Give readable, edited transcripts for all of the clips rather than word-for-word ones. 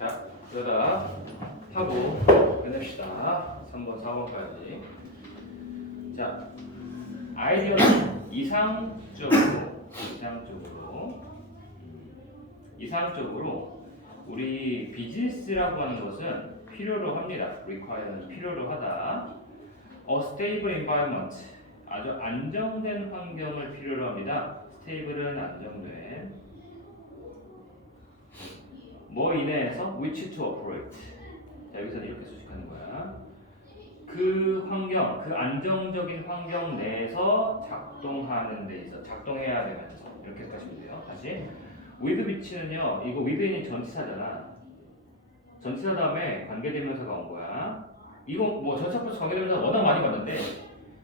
자, 그러다 하고 끝냅시다. 3번, 4번까지. 자, 아이디어는 이상적으로 우리 비즈니스라고 하는 것은 필요로 합니다. require는 필요로 하다. A stable environment, 아주 안정된 환경을 필요로 합니다. stable은 안정된. 뭐 이내에서 which to operate. 자, 여기서는 이렇게 수식하는 거야. 그 환경, 그 안정적인 환경 내에서 작동하는 데 있어 작동해야 되면서 이렇게 하시면 돼요. 다시 with which는요, 이거 with인이 전치사잖아. 전치사 다음에 관계대명사가 온 거야. 이거 뭐 전치사 플러스 관계대명사 워낙 많이 봤는데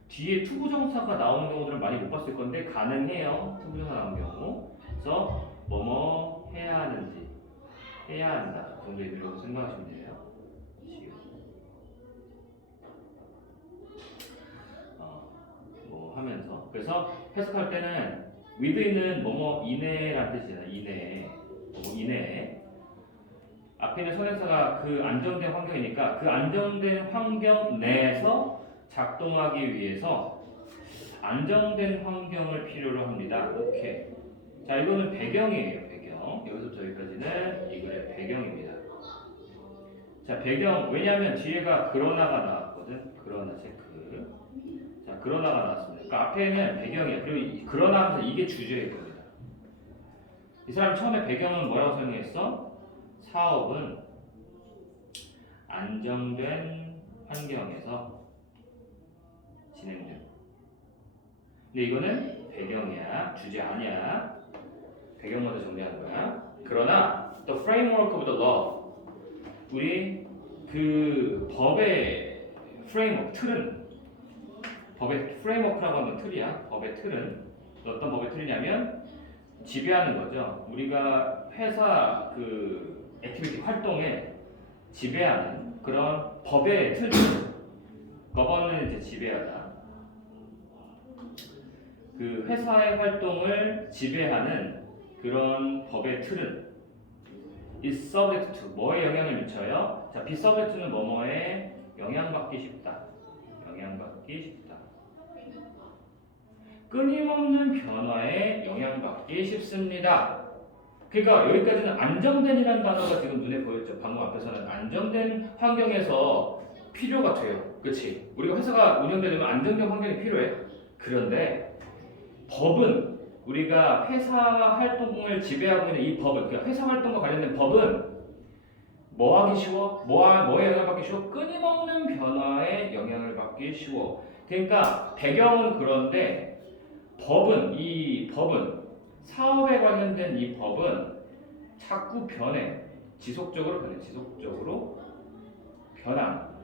뒤에 투부정사가 나오는 경우들은 많이 못 봤을 건데 가능해요. 투부정사 나오는 경우. 그래서 뭐뭐 해야 하는지, 해야 한다 정도의 의미로 생각하시면 돼요. 뭐 하면서. 그래서 해석할 때는 with는 뭐뭐 이내라는 뜻이잖아. 이내. 앞에 있는 선행사가 그 안정된 환경이니까 그 안정된 환경 내에서 작동하기 위해서 안정된 환경을 필요로 합니다. 오케이. 자, 이거는 배경이에요. 배경. 여기서부터 여기까지는 이 글의 배경입니다. 자, 배경. 왜냐하면 뒤에가 그러나가 나왔거든. 그러나 체크. 자, 그러나가 나왔습니다. 그러니까 앞에는 배경이에요. 그리고 그러나 하면서 이게 주제일 겁니다. 이 사람이 처음에 배경은 뭐라고 설명했어? 사업은 안정된 환경에서 진행 중. 근데 이거는 배경이야. 주제 아니야. 배경 먼저 정리하는 거야. 그러나 the framework of the law, 우리 그 법의 framework, 틀은, 법의 프레임워크라고 하는 틀이야. 법의 틀은 어떤 법의 틀이냐면 지배하는 거죠. 우리가 회사 그 액티비티 활동에 지배하는 그런 법의 틀. govern은 이제 지배하다. 그 회사의 활동을 지배하는 그런 법의 틀은 is subject to, 뭐에 영향을 미쳐요? 자, be subject to는 뭐뭐에 영향받기 쉽다. 영향받기 쉽다. 끊임없는 변화에 영향받기 쉽습니다. 그러니까 여기까지는 안정된이라는 단어가 지금 눈에 보였죠. 방금 앞에서는 안정된 환경에서 필요가 돼요. 그렇지? 우리가 회사가 운영되려면 안정된 환경이 필요해. 그런데 법은, 우리가 회사 활동을 지배하고 있는 이 법은, 그러니까 회사 활동과 관련된 법은 뭐 하기 쉬워? 뭐에 영향을 받기 쉬워? 끊임없는 변화에 영향을 받기 쉬워. 그러니까 배경은 그런데 이 법은 사업에 관련된 이 법은 자꾸 변해. 지속적으로 변함.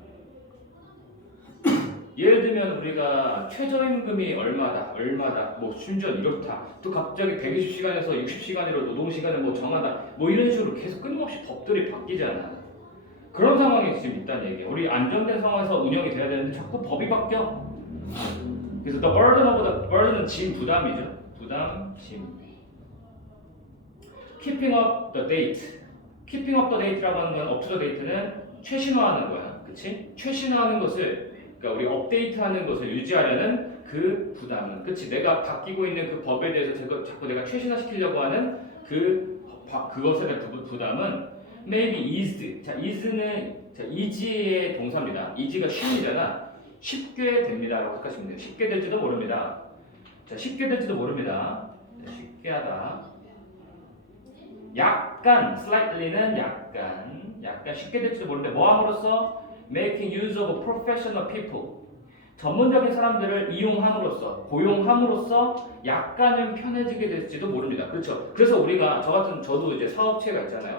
예를 들면 우리가 최저임금이 얼마다, 뭐 심지어 이렇다. 또 갑자기 120시간에서 60시간으로 노동시간을 뭐 정하다. 뭐 이런 식으로 계속 끊임없이 법들이 바뀌잖아. 그런 상황이 지금 있다는 얘기야. 우리 안정된 상황에서 운영이 돼야 되는데 자꾸 법이 바뀌어. 그래서 the burden은 짐, 부담이죠. 부담, 짐. keeping up the date라고 하는 건 up to the date는 최신화하는 거야. 그치? 최신화하는 것을, 그러니까 우리 업데이트하는 것을 유지하려는 그 부담은, 그치? 내가 바뀌고 있는 그 법에 대해서 자꾸 내가 최신화시키려고 하는 그것에 대한 부담은 maybe eased. 자, easy의 동사입니다. easy가 쉼이잖아. 쉽게 됩니다라고 생각하시면 돼요. 쉽게 될지도 모릅니다. 자, 쉽게 될지도 모릅니다. 쉽게 하다. 약간, slightly는 약간 쉽게 될지도 모르는데 뭐 함으로써? making use of professional people. 전문적인 사람들을 이용함으로써, 고용함으로써 약간은 편해지게 될지도 모릅니다. 그렇죠? 그래서 우리가 저도 이제 사업체가 있잖아요.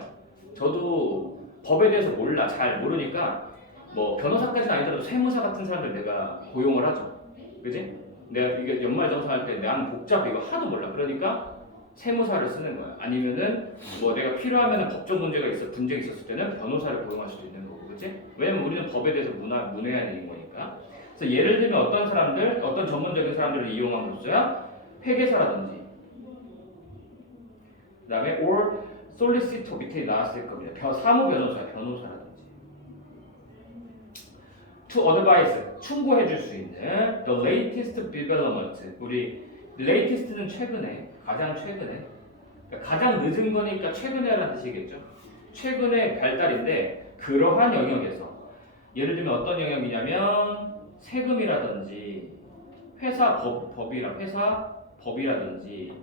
저도 법에 대해서 잘 모르니까 뭐 변호사까지는 아니더라도 세무사 같은 사람들 내가 고용을 하죠. 그지? 내가 이게 연말정산할 때 나는 복잡해. 이거 하도 몰라. 그러니까 세무사를 쓰는 거야. 아니면은 뭐 내가 필요하면은 법적 문제가 분쟁이 있었을 때는 변호사를 고용할 수도 있는 거고. 그지? 왜냐면 우리는 법에 대해서 문외한인 거니까. 그래서 예를 들면 어떤 전문적인 사람들을 이용함으로써야 회계사라든지, 그 다음에 or 솔리시터 밑에 나왔을 겁니다. 사무 변호사라든지. To advise, 충고해 줄 수 있는 the latest development. 우리 latest는 최근에, 가장 최근에. 그러니까 가장 늦은 거니까 최근에라는 뜻이겠죠. 최근의 발달인데 그러한 영역에서 예를 들면 어떤 영역이냐면 세금이라든지 회사 법이라든지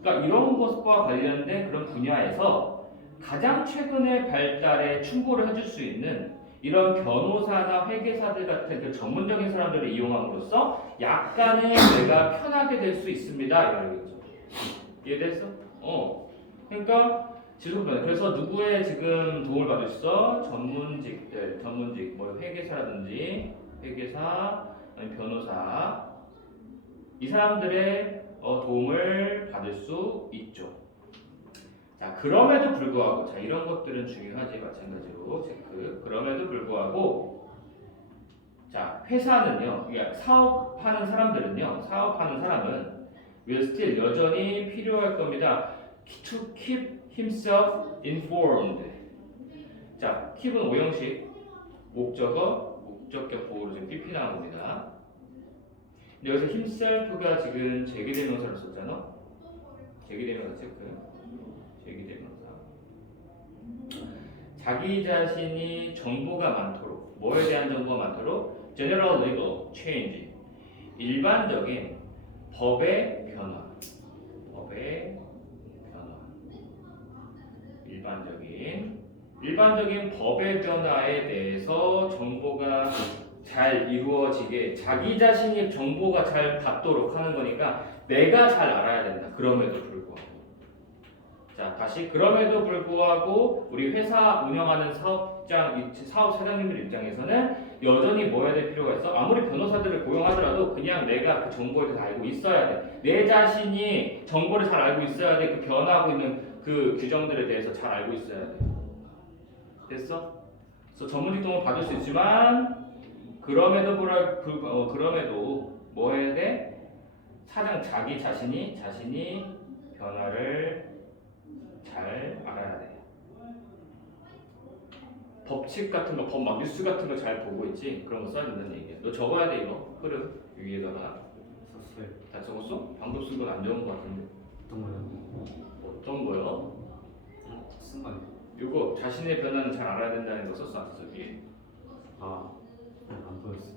그러니까 이런 것과 관련된 그런 분야에서 가장 최근의 발달에 충고를 해줄 수 있는 이런 변호사나 회계사들 같은 그 전문적인 사람들을 이용함으로써 약간의 내가 편하게 될 수 있습니다. 이러겠죠. 이해됐어? 그러니까 지속변화. 그래서 누구의 지금 도움을 받을 수 있어? 전문직, 뭐 회계사라든지 회계사, 아니 변호사 이 사람들의 도움을 받을 수 있죠. 자, 그럼에도 불구하고 자 이런 것들은 중요하지 마찬가지로 체크. 그럼에도 불구하고 자 회사는요, 그러니까 사업하는 사람은 will still 여전히 필요할 겁니다. To keep himself informed. 자, keep은 오형식, 목적격 보호로 지금 PP 나온 겁니다. 근데 여기서 himself가 지금 제기대명사를 썼잖아. 제기대명사 체크. 제기대명사. 자기 자신이 정보가 많도록, 뭐에 대한 정보가 많도록, general legal change, 일반적인 법의 변화, 일반적인 법의 변화에 대해서 정보가 잘 이루어지게 자기 자신이 정보가 잘 받도록 하는 거니까 내가 잘 알아야 된다. 그럼에도 불구하고. 자, 다시 그럼에도 불구하고 우리 회사 운영하는 사업 사장님들 입장에서는 여전히 뭐 해야 될 필요가 있어? 아무리 변호사들을 고용하더라도 그냥 내가 그 정보에 대해서 알고 있어야 돼. 내 자신이 정보를 잘 알고 있어야 돼. 그 변화하고 있는 그 규정들에 대해서 잘 알고 있어야 돼. 됐어? 그래서 전문직 도움을 받을 수 있지만 그럼에도 뭐 해야 돼? 자기 자신이 변화를 잘 알아야 돼. 법칙 같은 거, 막 뉴스 같은 거 잘 보고 있지? 그런 거 써야 된다는 얘기야. 너 적어야 돼 이거. 흐름 위에다가. 썼어요. 다 적었어? 방금 쓴 건 안 적은 거 같은데. 어떤 거요? 어떤 거요? 쓴 거 아니에요? 이거 자신의 변화는 잘 알아야 된다는 거 썼어 안 썼어? 위에. 안 보였어요.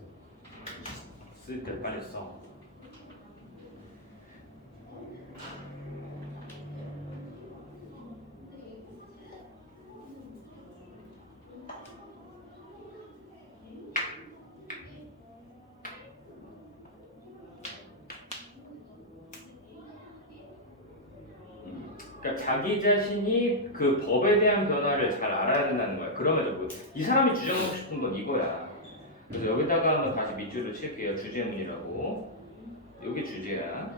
쓸 때 빨리 써. 그러니까 자기 자신이 그 법에 대한 변화를 잘 알아야 된다는 거야. 그럼에도 이 사람이 주장하고 싶은 건 이거야. 그래서 여기다가 한번 다시 밑줄을 칠게요. 주제문이라고. 여기 주제야.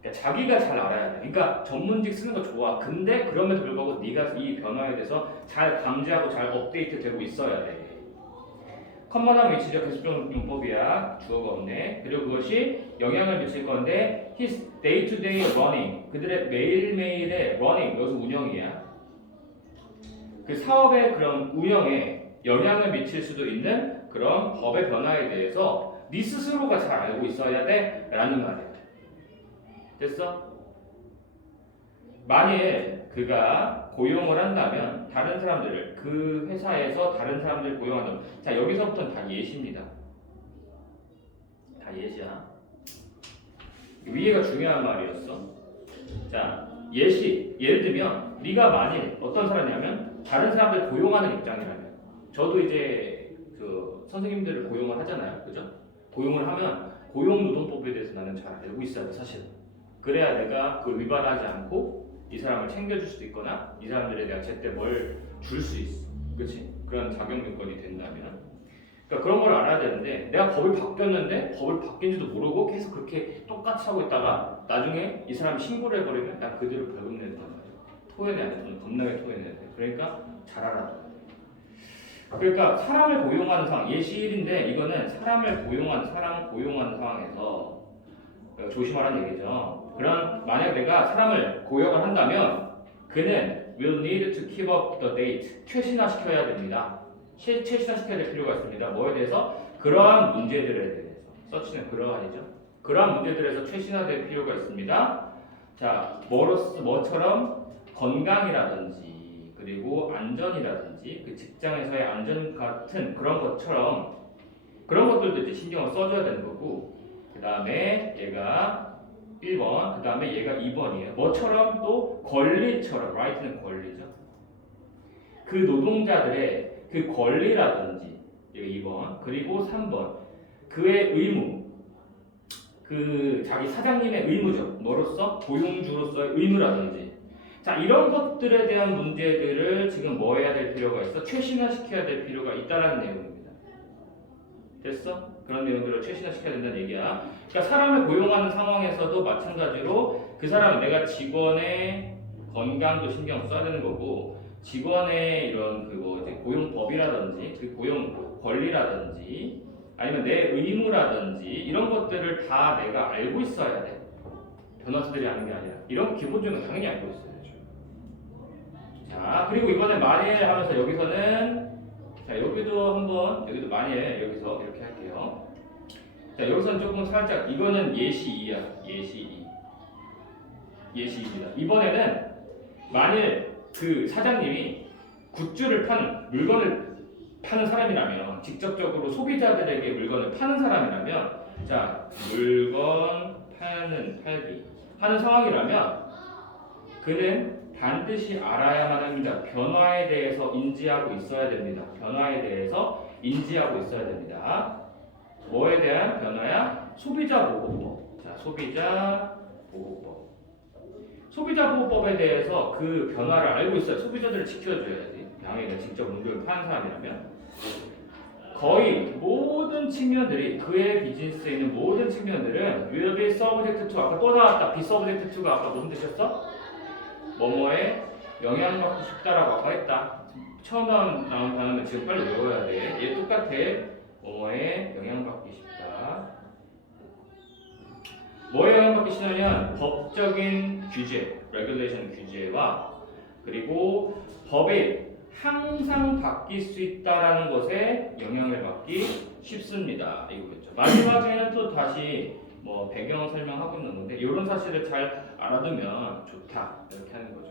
그러니까 자기가 잘 알아야 돼. 그러니까 전문직 쓰는 거 좋아. 근데 그럼에도 불구하고 네가 이 변화에 대해서 잘 감지하고 잘 업데이트되고 있어야 돼. 컴먼한 위치적 계속적 용법이야. 주어가 없네. 그리고 그것이 영향을 미칠 건데 his day-to-day running. 그들의 매일매일의 running. 여기서 운영이야. 그 사업의 그런 운영에 영향을 미칠 수도 있는 그런 법의 변화에 대해서 네 스스로가 잘 알고 있어야 돼 라는 말이야. 됐어? 만일 그가 고용을 한다면 다른 사람들을 그 회사에서 다른 사람들을 고용한다면 자 여기서부터는 다 예시입니다. 다 예시야. 위에가 중요한 말이었어. 자 예시 예를 들면 네가 만일 어떤 사람이냐면 다른 사람들 고용하는 입장이라면 저도 이제 그 선생님들을 고용을 하잖아요. 그죠? 고용을 하면 고용노동법에 대해서 나는 잘 알고 있어야 돼 사실. 그래야 내가 그걸 위반하지 않고 이 사람을 챙겨줄 수도 있거나 이 사람들에 대한 제때 뭘 줄 수 있어. 그치? 그런 자격 요건이 된다면 그러니까 그런 걸 알아야 되는데 내가 법이 바뀌었는데 법을 바뀐지도 모르고 계속 그렇게 똑같이 하고 있다가 나중에 이 사람이 신고를 해버리면 난 그대로 벌금 내는 거야. 토해내야 돼. 돈 겁나게 토해내야 돼. 그러니까 잘 알아둬야 돼. 그러니까 사람을 고용하는 상황 예시 1인데 이거는 사람 고용하는 상황에서 조심하라는 얘기죠. 그런 만약 내가 사람을 고용을 한다면 그는 will need to keep up the date. 최신화시켜야 됩니다. 최신화시켜야 될 필요가 있습니다. 뭐에 대해서? 그러한 문제들에 대해서. 서치는 그러한이죠. 그러한 문제들에서 최신화될 필요가 있습니다. 자, 뭐처럼 건강이라든지 그리고 안전이라든지 그 직장에서의 안전 같은 그런 것처럼 그런 것들도 이제 신경을 써줘야 되는 거고 그 다음에 얘가 1번, 그 다음에 얘가 2번이에요. 뭐처럼 또 권리처럼, right는 권리죠. 그 노동자들의 그 권리라든지 얘가 2번, 그리고 3번 그의 의무, 그 자기 사장님의 의무죠. 뭐로서? 고용주로서의 의무라든지 자 이런 것들에 대한 문제들을 지금 뭐 해야 될 필요가 있어? 최신화시켜야 될 필요가 있다라는 내용입니다. 됐어? 그런 내용들을 최신화시켜야 된다는 얘기야. 그러니까 사람을 고용하는 상황에서도 마찬가지로 그 사람은 내가 직원의 건강도 신경 써야 되는 거고 직원의 이런 그 뭐지 고용법이라든지 그 고용 권리라든지 아니면 내 의무라든지 이런 것들을 다 내가 알고 있어야 돼. 변호사들이 아는 게 아니라 이런 기본적인 건 당연히 알고 있어야죠. 자 그리고 이번에 만일 하면서 여기서는 자 여기도 한번 여기도 만일 여기서 이렇게 할게요. 자 여기서는 조금 살짝 이거는 예시 2야. 예시 2. 예시 2입니다. 이번에는 만일 그 사장님이 굿즈를 파는 물건을 파는 사람이라면 직접적으로 소비자들에게 물건을 파는 사람이라면 자 물건 팔기 하는 상황이라면 그는 반드시 알아야만 합니다. 변화에 대해서 인지하고 있어야 됩니다. 변화에 대해서 인지하고 있어야 됩니다. 뭐에 대한 변화야? 소비자 보호법. 자, 소비자 보호법. 소비자 보호법에 대해서 그 변화를 알고 있어요. 소비자들을 지켜줘야지. 양에가 직접 물건을 파는 사람이라면 거의 모든 측면들이 그의 비즈니스에 있는 모든 측면들은 will be subject to 아까 또 나왔다. be subject to가 아까 무슨 뜻이었어? 뭐뭐에 영향받고 싶다라고 아까 했다. 처음 나온 단어는 지금 빨리 외워야 돼. 얘 똑같아. 뭐뭐에 영향받기 쉽다. 뭐에 영향받기 싫냐면 법적인 규제, regulation 규제와 그리고 법이 항상 바뀔 수 있다라는 것에 영향을 받기 쉽습니다. 이거겠죠. 마지막에는 또 다시 뭐 배경 설명하고 있는 건데 이런 사실을 잘 알아두면 좋다 이렇게 하는 거죠.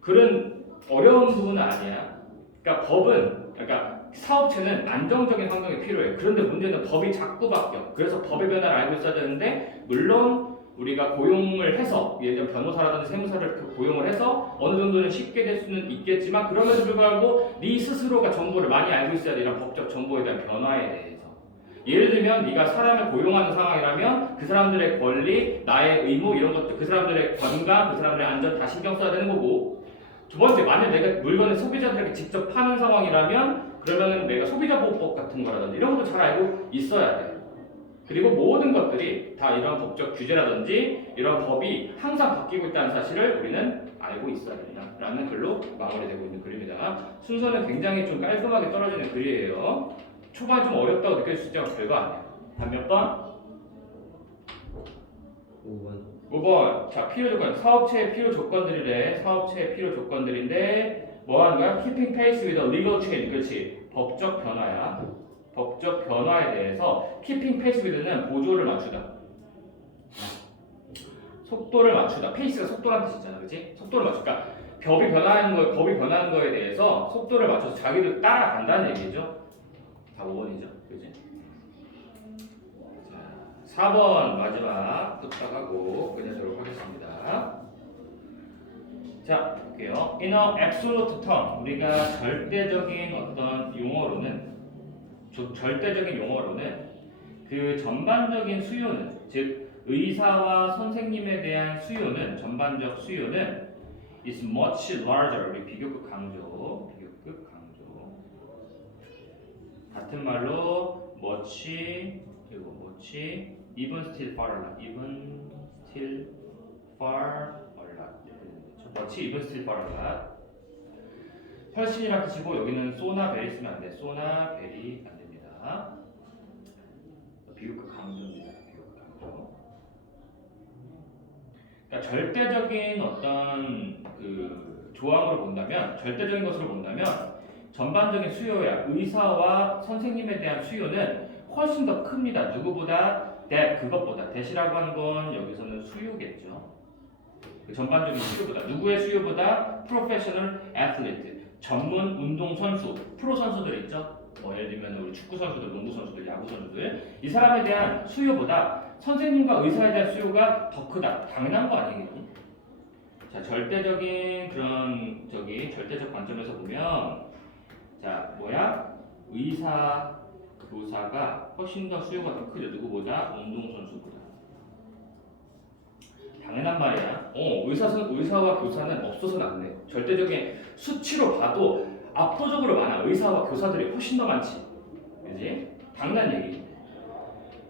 그런 어려운 부분은 아니야. 그러니까 법은 그러니까 사업체는 안정적인 환경이 필요해. 그런데 문제는 법이 자꾸 바뀌어. 그래서 법의 변화를 알고 있어야 되는데 물론 우리가 고용을 해서 예를 들면 변호사라든지 세무사를 고용을 해서 어느 정도는 쉽게 될 수는 있겠지만 그럼에도 불구하고 네 스스로가 정보를 많이 알고 있어야 돼. 이런 법적 정보에 대한 변화에 대해서. 예를 들면 네가 사람을 고용하는 상황이라면 그 사람들의 권리, 나의 의무 이런 것들, 그 사람들의 건강, 그 사람들의 안전 다 신경 써야 되는 거고 두 번째, 만약 내가 물건을 소비자들에게 직접 파는 상황이라면 그러면은 내가 소비자 보호법 같은 거라든지 이런 것도 잘 알고 있어야 돼. 그리고 모든 것들이 다 이런 법적 규제라든지 이런 법이 항상 바뀌고 있다는 사실을 우리는 알고 있어야 된다라는 글로 마무리되고 있는 글입니다. 순서는 굉장히 좀 깔끔하게 떨어지는 글이에요. 초반에 좀 어렵다고 느껴질 수 있지만 별거 아니에요. 다음 몇 번? 5번 5번. 자, 필요 조건. 사업체의 필요 조건들이래. 사업체의 필요 조건들인데 뭐 하는 거야? Keeping pace with a legal change. 그렇지. 법적 변화야. 법적 변화에 대해서 keeping pace with는 보조를 맞추다. 속도를 맞추다. pace가 속도라는 뜻이잖아. 그렇지? 속도를 맞추다. 법이 변하는 거에 대해서 속도를 맞춰서 자기들 따라간다는 얘기죠. 다 5번이죠. 그렇지? 4번 마지막 뚝딱하고 끝내도록 하겠습니다. 자, 볼게요. In a absolute term, 우리가 절대적인 어떤 용어로는 그 전반적인 수요는 즉 의사와 선생님에 대한 수요는 전반적 수요는 is much larger. 우리 비교급 강조. 같은 말로 much 그리고 much even still far a lot. even still far a lot. 이렇게 되는 거죠. much even still far a lot. 훨씬이라는 뜻이고 여기는 so나 very 쓰면 안 돼. so나 very 안 됩니다. 비교급 강조입니다. 비교급 강조. 그러니까 절대적인 어떤 그 조항으로 본다면, 절대적인 것으로 본다면 전반적인 수요야, 의사와 선생님에 대한 수요는 훨씬 더 큽니다. 누구보다? 그것보다. 대시라고 하는 건 여기서는 수요겠죠. 그 전반적인 수요보다. 누구의 수요보다? 프로페셔널 애슬리트, 전문 운동 선수, 프로 선수들 있죠. 뭐 예를 들면 우리 축구 선수들, 농구 선수들, 야구 선수들, 이 사람에 대한 수요보다 선생님과 의사에 대한 수요가 더 크다. 당연한 거 아니겠니? 자, 절대적인 그런 절대적 관점에서 보면, 자, 뭐야? 의사, 교사가 훨씬 더 수요가 더 크죠. 누구보다? 운동 선수보다. 당연한 말이야. 의사와 교사는 없어서는 안 돼. 절대적인 수치로 봐도 압도적으로 많아. 의사와 교사들이 훨씬 더 많지. 그지? 당연한 얘기.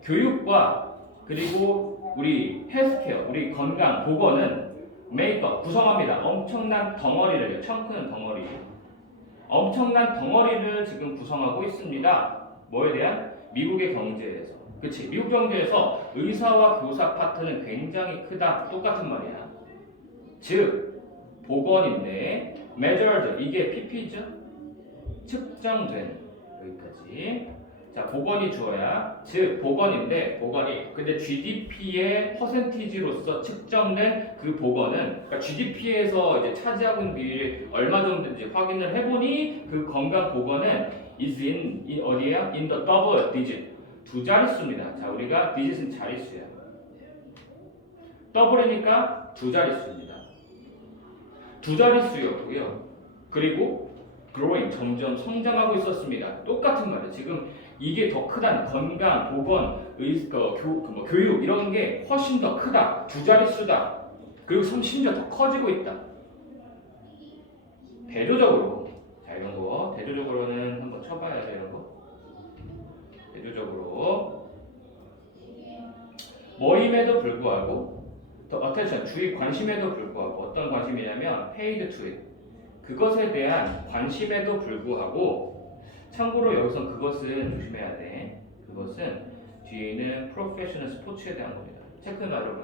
교육과 그리고 우리 헬스케어, 우리 건강, 보건은 메이크업, 구성합니다. 엄청난 덩어리를, 청크는 덩어리. 엄청난 덩어리를 지금 구성하고 있습니다. 뭐에 대한? 미국의 경제에서. 그치? 미국 경제에서 의사와 교사 파트는 굉장히 크다. 똑같은 말이야. 즉, 보건인데, measured, 이게 pp죠? 측정된. 여기까지. 자, 보건이 주어야. 즉, 보건인데, 근데 GDP의 퍼센티지로서 측정된 그 보건은, 그러니까 GDP에서 이제 차지하고 있는 비율이 얼마 정도인지 확인을 해보니, 그 건강 보건은 is in 어디에요? in the double digit. 두 자릿수입니다. 자, 우리가 digit은 자릿수야. 더블이니까 두 자릿수입니다. 두 자릿수였고요. 그리고 growing, 점점 성장하고 있었습니다. 똑같은 말이에요. 지금 이게 더 크다는 건강, 보건, 교육 이런 게 훨씬 더 크다. 두 자릿수다. 그리고 심지어 더 커지고 있다. 대조적으로, 자, 이런 거 대조적으로는 한번 쳐봐야 돼. 이런 거 대조적으로 뭐임에도 불구하고 더 attention, 주의 관심에도 불구하고 어떤 관심이냐면 paid to it, 그것에 대한 관심에도 불구하고, 참고로 여기서 그것은 조심해야 돼. 그것은 뒤에는 프로페셔널 스포츠에 대한 겁니다. 체크 나르고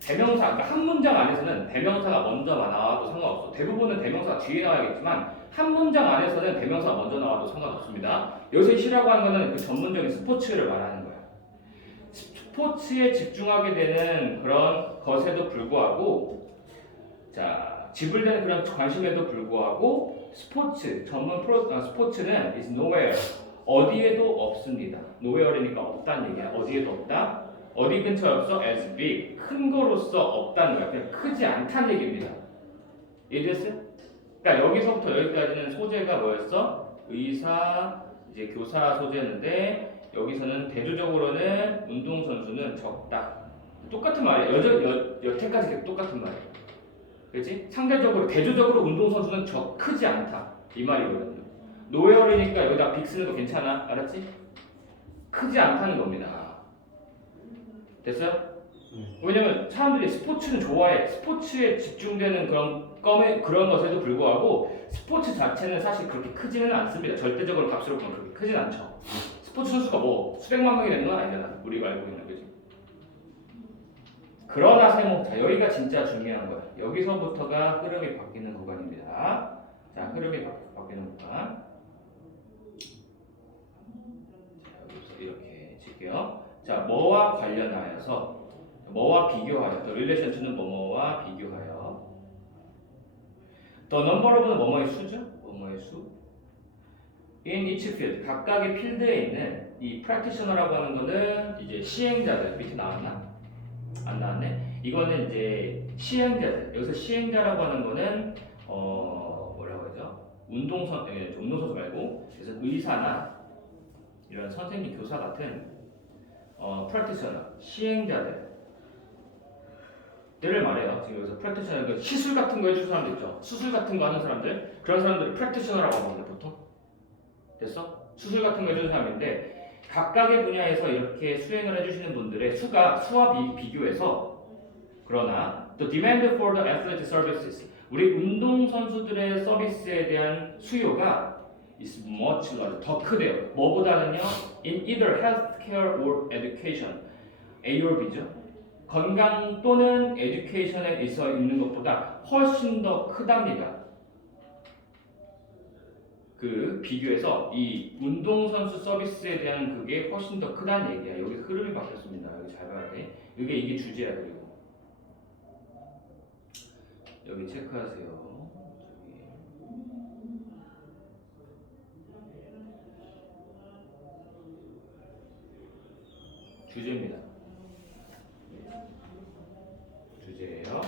대명사, 그러니까 한 문장 안에서는 대명사가 먼저 나와도 상관없어. 대부분은 대명사가 뒤에 나와야겠지만 한 문장 안에서는 대명사가 먼저 나와도 상관없습니다. 여기서 시라고 하는 것은 그 전문적인 스포츠를 말하는 거야. 스포츠에 집중하게 되는 그런 것에도 불구하고, 자, 지불되는 그런 관심에도 불구하고 스포츠, 스포츠는 is nowhere, 어디에도 없습니다. nowhere이니까 없다는 얘기야. 어디에도 없다. 어디 근처에 없어? as big, 큰 거로서 없다는 거야. 그냥 크지 않다는 얘기입니다. 이해됐어요? 그러니까 여기서부터 여기까지는 소재가 뭐였어? 의사, 이제 교사 소재였는데, 여기서는 대조적으로는 운동선수는 적다. 똑같은 말이야. 여태까지 똑같은 말이야. 그렇지? 상대적으로, 대조적으로 운동선수는 크지 않다. 이 말이거든요. 노웨어리니까 여기다 빅 쓰는 거 괜찮아. 알았지? 크지 않다는 겁니다. 됐어요? 왜냐면 사람들이 스포츠는 좋아해. 스포츠에 집중되는 그런 것에도 불구하고 스포츠 자체는 사실 그렇게 크지는 않습니다. 절대적으로 값으로 보면 그렇게 크진 않죠. 스포츠 선수가 뭐 수백만 명이 되는 건 아니잖아. 우리가 알고 있는 거지. 그러나 세모, 자, 여기가 진짜 중요한 거야. 여기서부터가 흐름이 바뀌는 구간입니다. 자, 흐름이 바뀌는 구간. 자, 여기서 이렇게 칠게요. 자, 뭐와 관련하여서, 뭐와 비교하여, 또 relation to는 뭐뭐와 비교하여. The number of는 뭐뭐의 수죠? 뭐뭐의 수. In each field, 각각의 필드에 있는 이 practitioner라고 하는 거는 이제 시행자들, 밑에 나왔나? 안 나왔네. 이거는 이제 시행자들. 여기서 시행자라고 하는 거는 뭐라고 하죠? 운동선수 말고, 그래서 의사나 이런 선생님, 교사 같은 practitioner, 시행자들 를 말해요. 지금 여기서 practitioner, 시술 같은 거 해주는 사람들 있죠. 수술 같은 거 하는 사람들, 그런 사람들을 practitioner라고 합니다. 보통. 됐어? 수술 같은 거 해주는 사람인데, 각각의 분야에서 이렇게 수행을 해주시는 분들의 수와 비교해서, 그러나 the demand for the athletic services, 우리 운동 선수들의 서비스에 대한 수요가 is much larger, 더 크대요. 뭐보다는요? In either healthcare or education, A or B죠. 건강 또는 에듀케이션에 있어 있는 것보다 훨씬 더 크답니다. 그 비교해서 이 운동선수 서비스에 대한 그게 훨씬 더 크다는 얘기야. 여기 흐름이 바뀌었습니다. 여기 잘 봐야 돼. 이게 주제야. 그리고 여기 체크하세요. 주제입니다. 주제예요.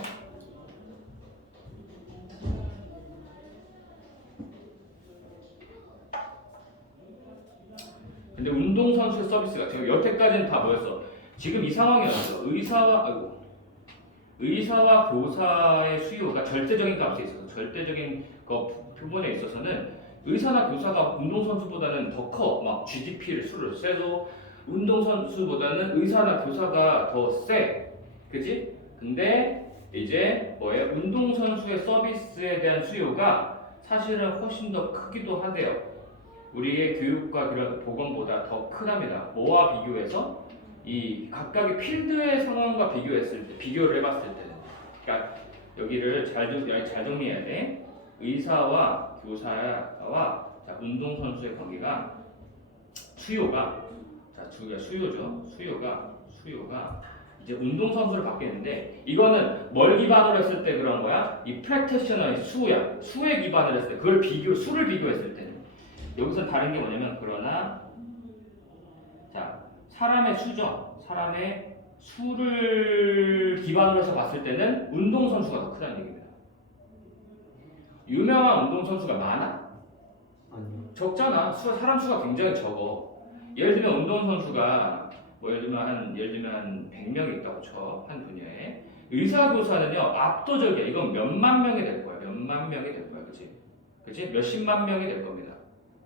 근데 운동선수의 서비스가 지금 여태까지는 다 뭐였어? 지금 이 상황이었어. 의사와 교사의 수요가 절대적인 값에 있어서 절대적인 부분에 있어서는 의사나 교사가 운동선수보다는 더 커. 막 GDP를 수를 세도 운동선수보다는 의사나 교사가 더 세. 그치? 근데 이제 뭐예요? 운동선수의 서비스에 대한 수요가 사실은 훨씬 더 크기도 하대요. 우리의 교육과 그런 보건보다 더 크답니다. 뭐와 비교해서? 이 각각의 필드의 상황과 비교를 해봤을 때는, 그러니까 여기를 잘 정리해야 돼. 의사와 교사와 운동선수의 관계가 수요가 수요가 이제 운동선수를 바뀌는데 이거는 뭘 기반으로 했을 때 그런 거야? 이 프랙티셔너의 수에 기반으로 했을 때 그걸 수를 비교했을 때는 여기서 다른 게 뭐냐면 그러나 사람의 수를 기반으로 해서 봤을 때는 운동선수가 더 크다는 얘기입니다. 유명한 운동선수가 많아? 아니요. 적잖아. 사람 수가 굉장히 적어. 예를 들면 운동선수가 예를 들면 한 100명이 있다고 쳐. 한 분야에. 의사교사는요 압도적이야. 이건 몇만 명이 될 거야. 그치? 몇십만 명이 될 겁니다.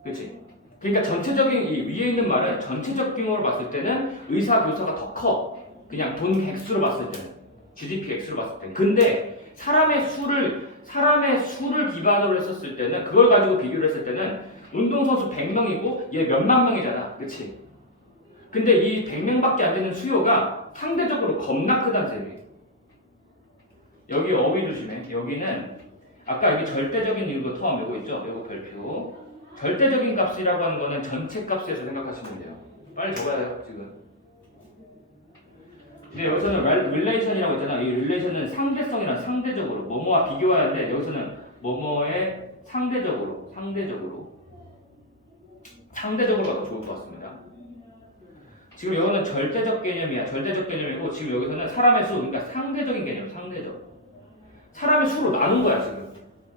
그치? 그러니까 전체적인 이 위에 있는 말은 전체적 규모로 봤을 때는 의사 교사가 더 커. 그냥 돈 액수로 봤을 때는 GDP 액수로 봤을 때는. 근데 사람의 수를 기반으로 했었을 때는 그걸 가지고 비교를 했을 때는 운동선수 100명이고 얘 몇만 명이잖아. 그치? 근데 이 100명밖에 안 되는 수요가 상대적으로 겁나 크다는 셈이에요. 여기 어휘 조심해. 여기는 아까 여기 절대적인 이유도 터움 외고 있죠? 외고 별표. 절대적인 값이라고 하는 거는 전체 값에서 생각하시면 돼요. 빨리 적어야 지금. 근데 여기서는 relation이라고 있잖아. 이 relation은 상대적으로 뭐뭐와 비교하는데 여기서는 뭐뭐의 상대적으로가 더 좋을 것 같습니다. 지금 여기는 절대적 개념이고 지금 여기서는 사람의 수, 그러니까 상대적인 개념, 사람의 수로 나눈 거야 지금.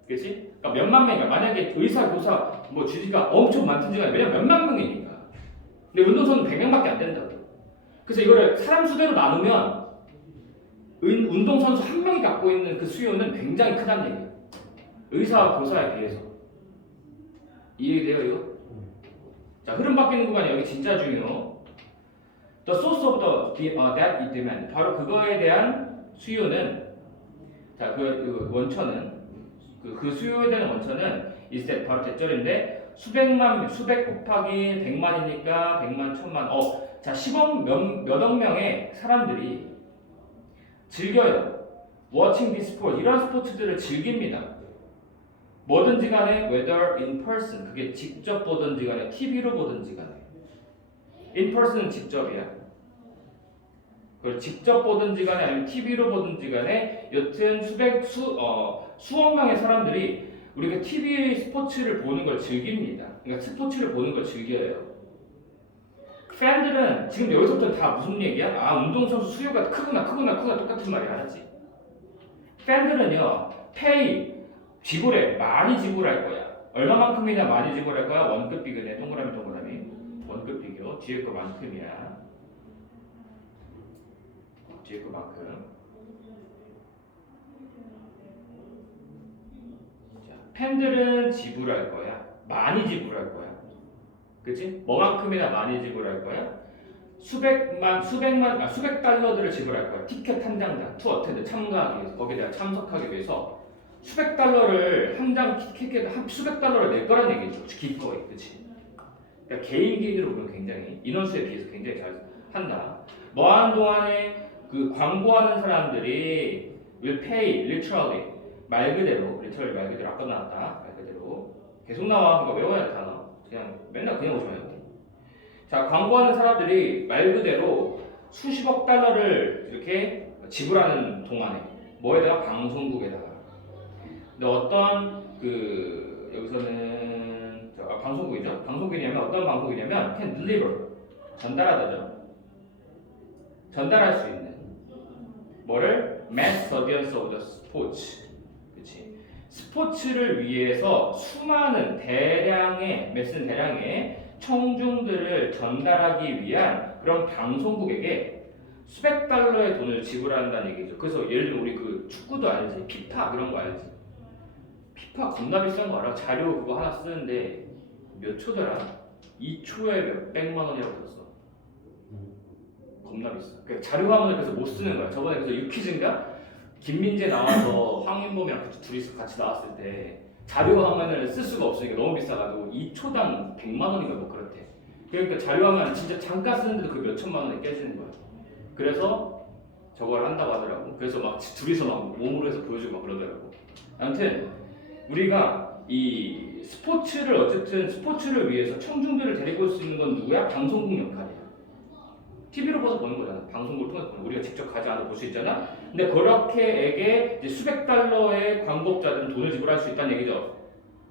그렇지? 그러니까 몇만 명이니까 만약에 의사, 교사, GDP가 엄청 많든지가 왜냐면 몇만 명이니까. 근데 운동선수는 100명밖에 안 된다고. 그래서 이거를 사람 수대로 나누면 운동선수 한 명이 갖고 있는 그 수요는 굉장히 크다는 얘기예요. 의사와 교사에 비해서. 이해돼요 이거? 자, 흐름 바뀌는 구간이 여기 진짜 중요해요. The source of that demand. 바로 그거에 대한 수요는 그 원천은 그 수요에 대한 원천은 이제 바로 대절인데 수백 곱하기 100만이니까 100만, 1000만. 10억 몇억 명의 사람들이 즐겨요. Watching this sport. 이런 스포츠들을 즐깁니다. 뭐든지 간에 whether in person. 그게 직접 보든지 간에 TV로 보든지 간에. in person은 직접이야. 그걸 직접 보든지 간에 아니면 TV로 보든지 간에 여튼 수억 명의 사람들이 우리가 TV 스포츠를 보는 걸 즐깁니다. 그러니까 스포츠를 보는 걸 즐겨요. 팬들은 지금 여기서부터 다 무슨 얘기야? 운동선수 수요가 크구나 똑같은 말이 알았지? 팬들은요, 지불해. 많이 지불할 거야. 얼마만큼이나 많이 지불할 거야? 원급 비교네. 동그라미. 원급 비교. 뒤에 거만큼이야. 뒤에 거만큼. 자, 팬들은 지불할 거야. 많이 지불할 거야. 그치? 뭐만큼이나 많이 지불할 거야? 수백 달러들을 지불할 거야. 티켓 한 장당, 투어 어텐드 참가하기 위해서, 거기에 대한 참석하기 위해서 수백 달러를 한 장 티켓 수백 달러를 낼 거란 얘기죠. 기꺼이, 그치? 그러니까 개인으로 보면 굉장히 인원수에 비해서 굉장히 잘 한다. 뭐하는 동안에 그 광고하는 사람들이 will pay literally 말 그대로 아까 나왔다 말 그대로 계속 나와. 그거 외워야 돼 단어. 그냥 맨날 그냥 오지 말고. 자, 광고하는 사람들이 말 그대로 수십억 달러를 이렇게 지불하는 동안에 뭐에다가 방송국에다가. 근데 어떤 그 여기서는 방송국이죠. 방송국이냐면 어떤 방송국이냐면 can deliver 전달하다죠. 전달할 수 있는 뭐를 mass audience of the sports. 그렇지. 스포츠를 위해서 수많은 대량의 매스는 대량의 청중들을 전달하기 위한 그런 방송국에게 수백 달러의 돈을 지불한다는 얘기죠. 그래서 예를 들면 우리 그 축구도 알지? 피파 그런 거 알지? 피파 겁나 비싼 거 알아? 자료 그거 하나 쓰는데 몇 초더라? 2초에 몇 백만 원이라고 들었어. 겁나 비싸. 그 자료 화면을 그래서 못 쓰는 거야. 저번에 그래서 유퀴즈인가? 김민재 나와서 황인범이랑 둘이서 같이 나왔을 때 자료 화면을 쓸 수가 없으니까 너무 비싸가지고 2초당 100만 원인가 뭐 그렇대. 그러니까 자료 화면 진짜 잠깐 쓰는데도 그 몇 천만 원에 깨지는 거야. 그래서 저걸 한다고 하더라고. 그래서 막 둘이서 막 몸으로 해서 보여주고 막 그러더라고. 아무튼 우리가 이 스포츠를 어쨌든 스포츠를 위해서 청중들을 데리고 올 수 있는 건 누구야? 방송국 역할이야. TV로 봐서 보는 거잖아. 방송국을 통해서 보는 거. 우리가 직접 가지 않아도 볼 수 있잖아. 근데 그렇게에게 이제 수백 달러의 광고업자들은 돈을 지불할 수 있다는 얘기죠.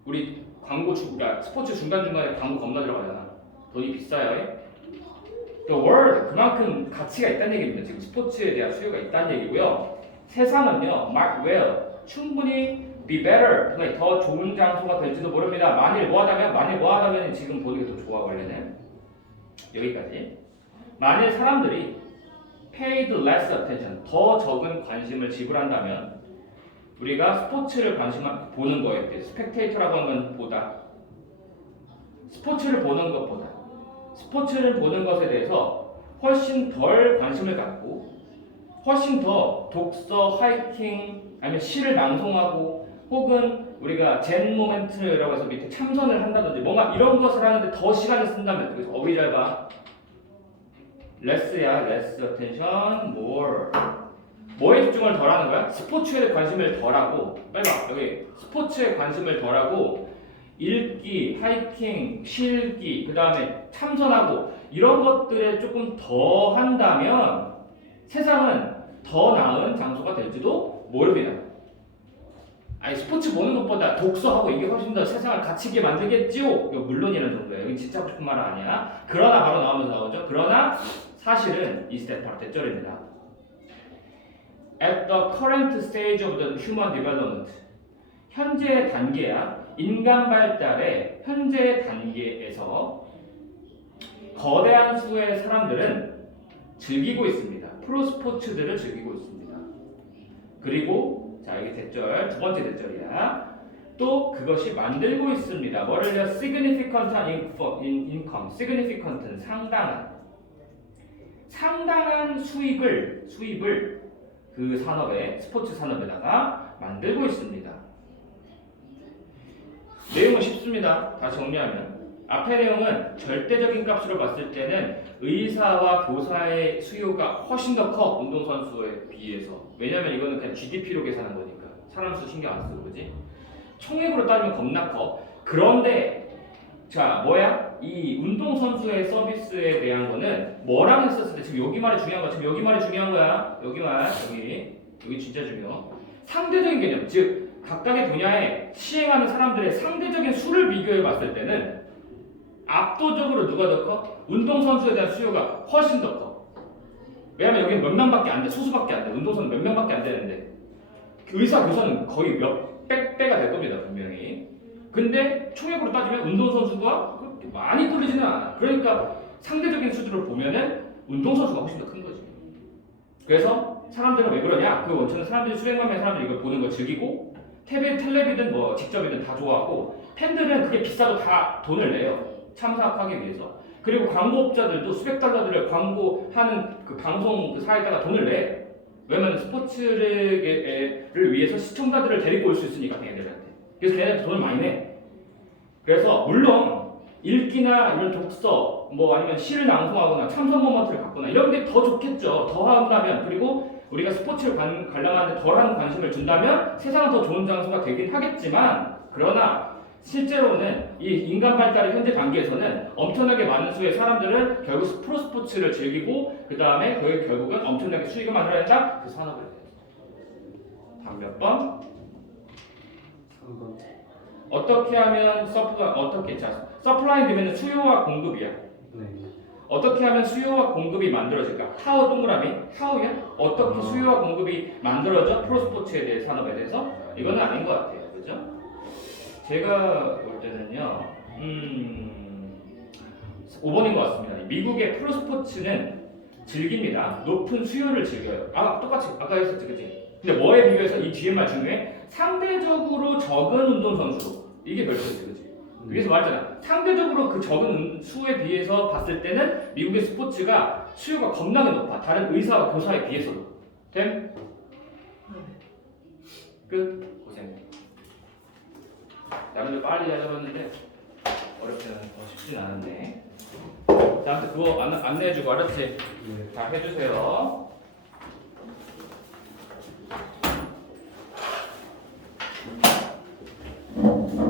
우리 그러니까 스포츠 중간중간에 광고 겁나 들어가잖아. 돈이 비싸요. The world 그만큼 가치가 있다는 얘기입니다. 지금 스포츠에 대한 수요가 있다는 얘기고요. 세상은요, Mark well 충분히 be better 더 좋은 장소가 될지도 모릅니다. 만일 뭐하다면 지금 보는 게 더 좋아 원래는 여기까지. 만일 사람들이 paid less attention 더 적은 관심을 지불한다면 우리가 스포츠를 보는 거에 스펙테이터라고 하는 건 보다 스포츠를 보는 것에 대해서 훨씬 덜 관심을 갖고 훨씬 더 독서, 하이킹 아니면 시를 낭송하고 혹은 우리가 젠 모멘트라고 해서 밑에 참선을 한다든지 뭔가 이런 것을 하는데 더 시간을 쓴다면 그래서 어휘 잘 봐. less야 less attention, more 뭐에 집중을 덜 하는 거야? 스포츠에 관심을 덜하고 빨리 봐 여기 스포츠에 관심을 덜하고 읽기, 하이킹, 실기 그 다음에 참선하고 이런 것들에 조금 더 한다면 세상은 더 나은 장소가 될지도 모릅니다. 아니 스포츠 보는 것보다 독서하고 이게 훨씬 더 세상을 가치 있게 만들겠지요? 이거 물론이라는 정도예요. 여기 진짜 하고 싶은 말은 아니야. 그러나 바로 나오면서 나오죠. 그러나 사실은 이 스텝 바로 대절입니다. At the current stage of the human development 현재 단계야 인간 발달의 현재 단계에서 거대한 수의 사람들은 즐기고 있습니다. 프로 스포츠들을 즐기고 있습니다. 그리고 자 이게 대절 두 번째 대절이야. 또 그것이 만들고 있습니다. 뭐를요? significant income. significant는 상당한 수입을 그 산업에 스포츠 산업에다가 만들고 있습니다. 내용은 쉽습니다. 다시 정리하면 앞의 내용은 절대적인 값으로 봤을 때는 의사와 교사의 수요가 훨씬 더 커 운동선수에 비해서. 왜냐면 이거는 그냥 GDP로 계산한 거니까 사람 수 신경 안 쓰고 그지? 총액으로 따지면 겁나 커. 그런데 자 뭐야? 이 운동선수의 서비스에 대한 거는 뭐랑 했었을 때 지금 여기 말이 중요한 거야. 지금 여기 말이 중요한 거야. 여기 진짜 중요. 상대적인 개념 즉 각각의 분야에 시행하는 사람들의 상대적인 수를 비교해 봤을 때는 압도적으로 누가 더 커? 운동선수에 대한 수요가 훨씬 더 커. 왜냐면 여기는 몇 명밖에 안 돼. 소수밖에 안 돼. 운동선수 몇 명밖에 안 되는데 의사, 교사는 거의 몇백 배가 될 겁니다. 분명히. 근데 총액으로 따지면 운동선수가 그렇게 많이 뚫리지는 않아. 그러니까 상대적인 수준으로 보면은 운동선수가 훨씬 더 큰 거지. 그래서 사람들은 왜 그러냐? 그 원천은 사람들이 수백만 명의 사람들이 이걸 보는 걸 즐기고 텔레비든 뭐 직접이든 다 좋아하고 팬들은 그게 비싸도 다 돈을 내요. 참석하기 위해서. 그리고 광고업자들도 수백 달러들을 광고하는 그 방송 그 사에다가 돈을 내. 왜냐면 스포츠를 위해서 시청자들을 데리고 올 수 있으니까 걔네들한테. 그래서 걔네들 돈을 많이 내. 그래서 물론 읽기나 이런 독서, 뭐 아니면 시를 낭송하거나 참선 모먼트를 갖거나 이런 게 더 좋겠죠. 더 한다면 그리고 우리가 스포츠를 관람하는데 덜한 관심을 준다면 세상은 더 좋은 장소가 되긴 하겠지만 그러나 실제로는 이 인간 발달의 현재 단계에서는 엄청나게 많은 수의 사람들은 결국 프로 스포츠를 즐기고 그 다음에 그게 결국은 엄청나게 수익을 만들어야 된다. 그 산업을 해요. 다음 몇 번? 3번. 어떻게 하면 서플라이 되면 수요와 공급이야. 네. 어떻게 하면 수요와 공급이 만들어질까? How 동그라미? How야? 어떻게 수요와 공급이 만들어져? 프로스포츠에 대해 산업에 대해서? 이거는 아닌 것 같아요. 그죠? 제가 볼 때는요, 5번인 것 같습니다. 미국의 프로스포츠는 즐깁니다. 높은 수요를 즐겨요. 똑같이 아까 했었지, 그치? 근데 뭐에 비교해서 이 뒤에 말 중에 상대적으로 적은 운동선수. 이게 별표지, 그치? 그래서 말했잖아. 상대적으로 그 적은 수에 비해서 봤을 때는 미국의 스포츠가 수요가 겁나게 높아. 다른 의사와 교사에 비해서도. 됨? 끝. 고생. 나름대로 빨리 하려봤는데 어렵지는 쉽진 않은데. 나한테 그거 안내해주고 알았지? 네. 다 해주세요.